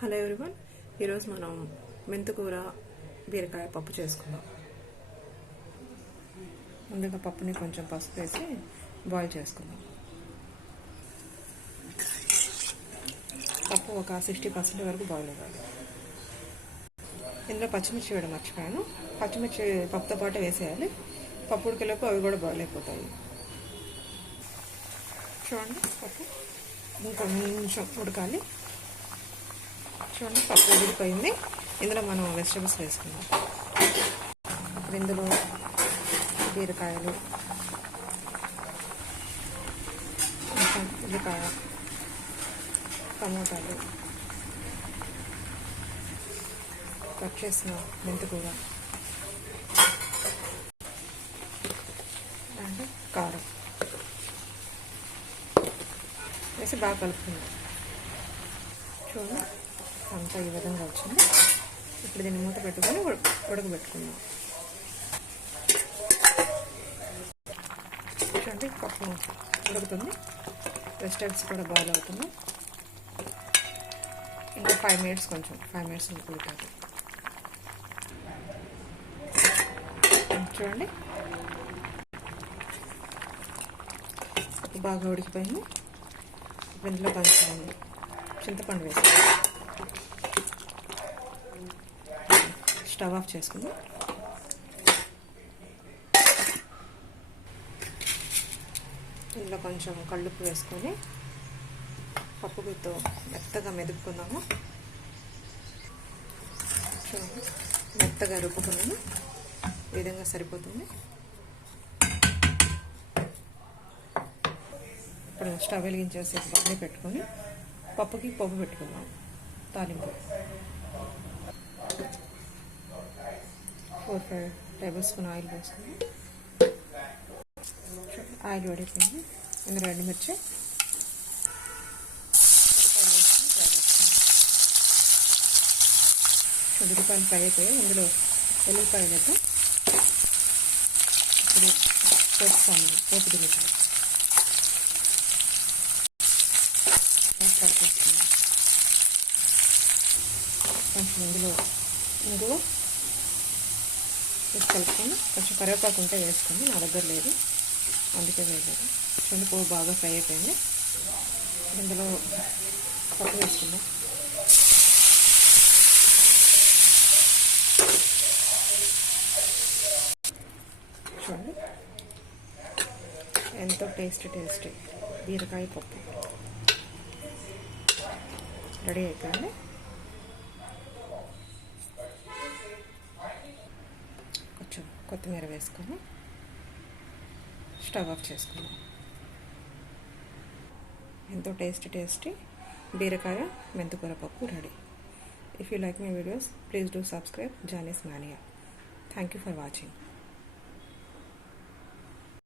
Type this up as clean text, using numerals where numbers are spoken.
Hello everyone, ఈరోజు మనం మెంతికూర బీరకాయ పప్పు చేసుకుందాం. ముందుగా పప్పుని కొంచెం పసుపు వేసి బాయిల్ చేసుకుందాం. పప్పు ఒక 60% వరకు బాయిల్ అవ్వాలి. ఇందులో పచ్చిమిర్చి వేయడం మర్చిపోయాను. పచ్చిమిర్చి పప్పుతో పాటు వేసేయాలి. పప్పు ఉడికేలోపు అవి కూడా బాయిల్ అయిపోతాయి. చూడండి, పప్పు ఇంకొంచెం ఉడకాలి. చూడండి, పప్పు ఉడికిపోయింది. ఇందులో మనం వెజిటబుల్స్ వేసుకుందాం. ఇప్పుడు ఇందులో బీరకాయలు, ఉల్లిపాయ, టమోటాలు, కట్ చేసిన మెంతికూర అండ్ కారం వేసి బాగా కలుపుకుందాం. చూడండి, అంతా ఈ విధంగా వచ్చింది. ఇప్పుడు దీన్ని మూత పెట్టుకొని ఉడకబెట్టుకుందాం. చూడండి, పప్పు ఉడుకుతుంది, వెజిటబుల్స్ కూడా బాయిల్ అవుతుంది. ఇంకా 5 మినిట్స్ ఉడుకుతుంది. చూడండి, పప్పు బాగా ఉడికిపోయింది. ఇందులో కొంచెం చింతపండు వేసి స్టవ్ ఆఫ్ చేసుకుందాం. ఇందులో కొంచెం కళ్ళుప్పు వేసుకొని పప్పుతో మెత్తగా మెదుపుకున్నాము. మెత్తగా రుబ్బుకున్నాము. ఈ విధంగా సరిపోతుంది. ఇప్పుడు స్టవ్ వెలిగించేసి బాగా పెట్టుకొని పప్పుకి పప్పు పెట్టుకుందాం. తాలింపు 4-5 టేబుల్ స్పూన్ ఆయిల్ వేసుకుని, ఆయిల్ వడిపోయింది. ఇందులో ఎండుమిర్చి, ఉల్లిపాయలు ఫ్రై అయిపోయి ఇందులో ఉల్లిపాయలు వేద్దాం. ఇప్పుడు పోపు దినుసులు ఫ్రై చేసుకుందాం. కొంచెం ఇందులో ఇంగువ వేసి కలుపుకొని, కొంచెం కరివేపాకు ఉంటే వేసుకొని, నా దగ్గర లేదు అందుకే వేయలేదు. చూడండి, పువ్వు బాగా ఫ్రై అయిపోయింది. ఇందులో పప్పు వేసుకుందాం. చూడండి, ఎంతో టేస్టీ బీరకాయ పప్పు రెడీ అయిపోయింది. కొంచెం కొత్తిమీర వేసుకొని స్టవ్ ఆఫ్ చేసుకుందాం. ఎంతో టేస్టీ బీరకాయ మెంతికూర పప్పు ready. If you like my videos, please do subscribe Janice Mania. Thank you for watching.